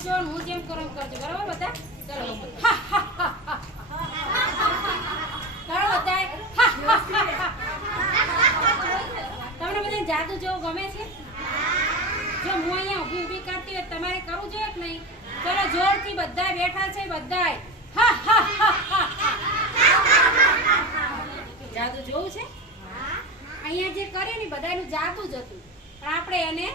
જો હું જેમ કરો કરજો. બરાબર બધા? ચલો. હા, હા, હા, હા. તમને બધાને જાદુ જોવું ગમે છે? જો હું અહીંયા ઊભી ઊભી કરતી હોય તમારે કરવું જોઈએ કે નહીં? ચલો જોરથી બધા બેઠા છે બધાય. હા હા હા હા હા. જાદુ જોવું છે? અહીંયા જે કરે ને બધાનું જાદુ જ હતું. પણ આપણે એને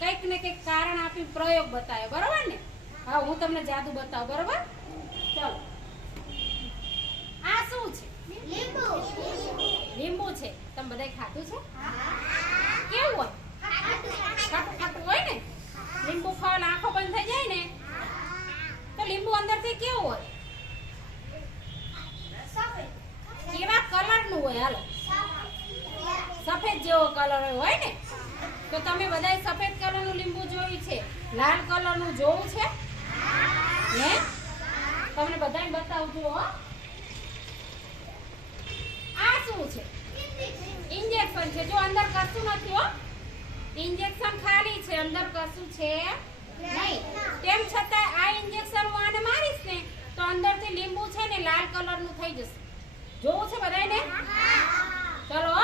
કંઈક ને કંઈક કારણ આપી પ્રયોગ બતાવ્યો બરોબર ને? હા હું તમને જાદુ બતાવું બરોબર? ચલો. આ શું છે? લીંબુ. લીંબુ છે. તમે બધાય ખાધું છે? કેવું હોય? ખાટું ખાટું હોય ને? લીંબુ ખાવા આંખો બંધ થઈ જાય ને? તો લીંબુ અંદરથી કેવું હોય? કેવા કલરનું હોય? હાલો. સફેદ. જેવો કલર હોય ને? તો તમે બધાય સફેદ કલરનું લીંબુ જોયું છે? લાલ કલરનું જોવું છે? હે? તમને બધાને બતાવજો હો. આ શું છે? ઇન્જેક્શન છે. જો અંદર કશું નથી હો. ઇન્જેક્શન ખાલી છે. અંદર કશું છે નહીં. તેમ છતાં આ ઇન્જેક્શન હું આને મારીશ ને તો અંદરથી લીંબુ છે ને લાલ કલરનું થઈ જશે. જોવું છે બધાને ચલો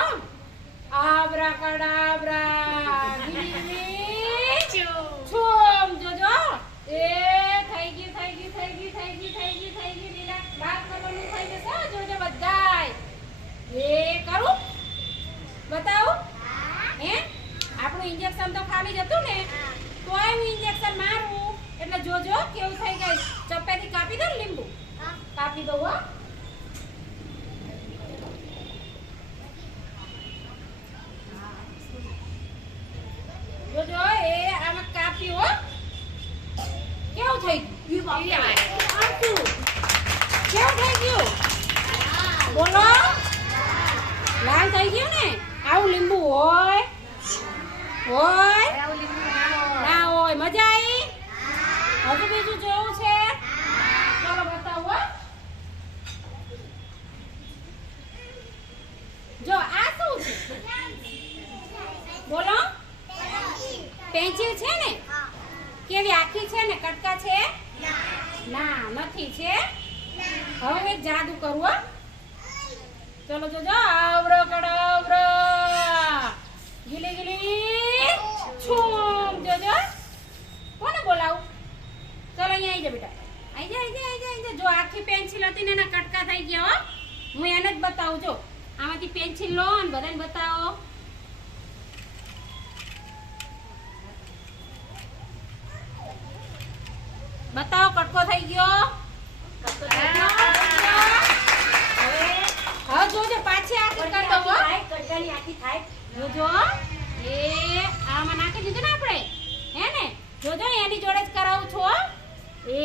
હો. આબરા કડાબરા ગીલી છોમ જોજો એ થઈ ગઈ થઈ ગઈ થઈ ગઈ થઈ ગઈ થઈ ગઈ થઈ ગઈ લીલા. લાલ કરવાનું થઈ જશે જોજો બધાય. એ કરું? બતાવું? હે? આપણું ઇન્જેક્શન તો ખાલી જતું ને. તોય હું ઇન્જેક્શન મારું. એટલે જોજો કેવું થઈ ગઈ ચપ્પેથી કાપી દો ને લીંબુ. કાપી દઉં હો જોજો એ આમાં કાપ્યું હો કેવું થઈ ગયું આટલું. કેવું થઈ ગયું બોલો લાલ થઈ ગયું ને આવું લીંબુ હોય હોય ના હોય મજા આવી હજુ બીજું જોવું છે ચાલો બતાવો હો. જો આ શું છે બોલો પેન્સિલ છે ને કેવી આખી છે ને? કટકા છે? ના, નથી છે. હવે જાદુ કરું, હો. ચલો જોજો, આવરો કડાવરો ગીલી ગીલી. છૂમ, જોજો. કોને બોલાવું? ચલો અહીંયા આવી જા બેટા. આવી જા, આઈ જા આઈ જા આઈ જા. જો આખી પેન્સિલ હતી ને એના કટકા થઈ ગયા, હો. હું એને જ બતાવું, જો. આમાંથી પેન્સિલ લો અને બધાને બતાવો. બતાવો કટકો થઈ ગયો? હવે જોજો પાછી આખી કરી દઉં હો. જોજો એ આમાં નાખી દીધું ને આપણે. હે ને? જોજો એની જોડે જ કરાવું છું હો. એ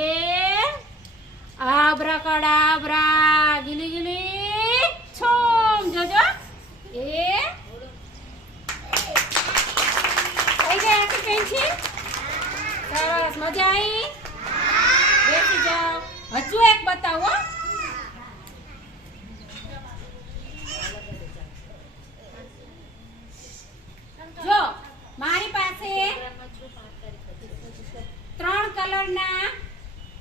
આબરા કડાબરા ગીલી ગીલી છોમ જોજો. એ. થઈ ગયા આખી પેન્સિલ? સરસ મજા આવી? બતાવો જો, મારી પાસે ત્રણ કલરના,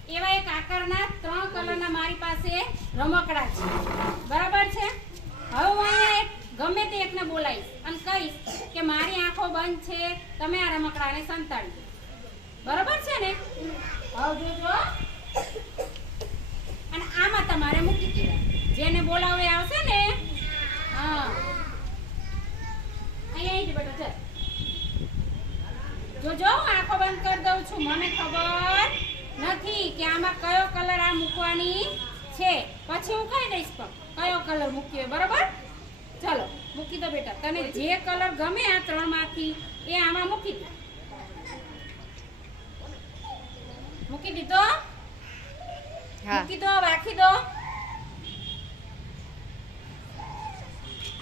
એવા એક આકારના ત્રણ કલરના મારી પાસે રમકડા છે. બરાબર છે? હવે હું અહીંયા એક, ગમે તે એકને બોલાવીશ અને કહીશ કે મારી આંખો બંધ છે, તમે આ રમકડાને સંતાડી બરાબર છે ને? હવે જોજો. આમાં તમારે મૂકી દેવા જેને બોલાવે આવશે ને? હા. અહીંયા જ બેટા ચાલ. હું આંખો બંધ કરી દઉં છું. મને ખબર નથી કે આમાં કયો કલર આ મૂકવાની છે. પછી હું કહી દઈશ પણ. કયો કલર મૂક્યો બરાબર? ચલો મૂકી દો બેટા. તને જે કલર ગમે આ ત્રણમાંથી એ આમાં મૂકી દો. મૂકી દીધો? મૂકી દો રાખી દો.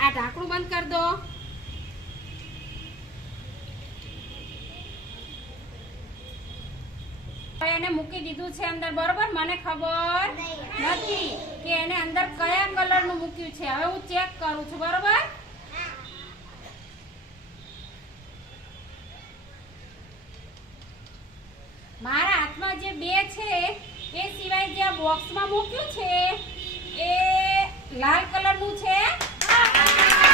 આ ઢાંકણું બંધ કરી દો. એને મૂકી દીધું છે અંદર, બરોબર? મને ખબર નથી કે એને અંદર કયા કલરનું મૂક્યું છે. હવે હું ચેક કરું છું, બરોબર? મારા હાથમાં જે બે છે એ સિવાય જે આ બોક્સમાં મૂક્યું છે એ લાલ કલરનું છે.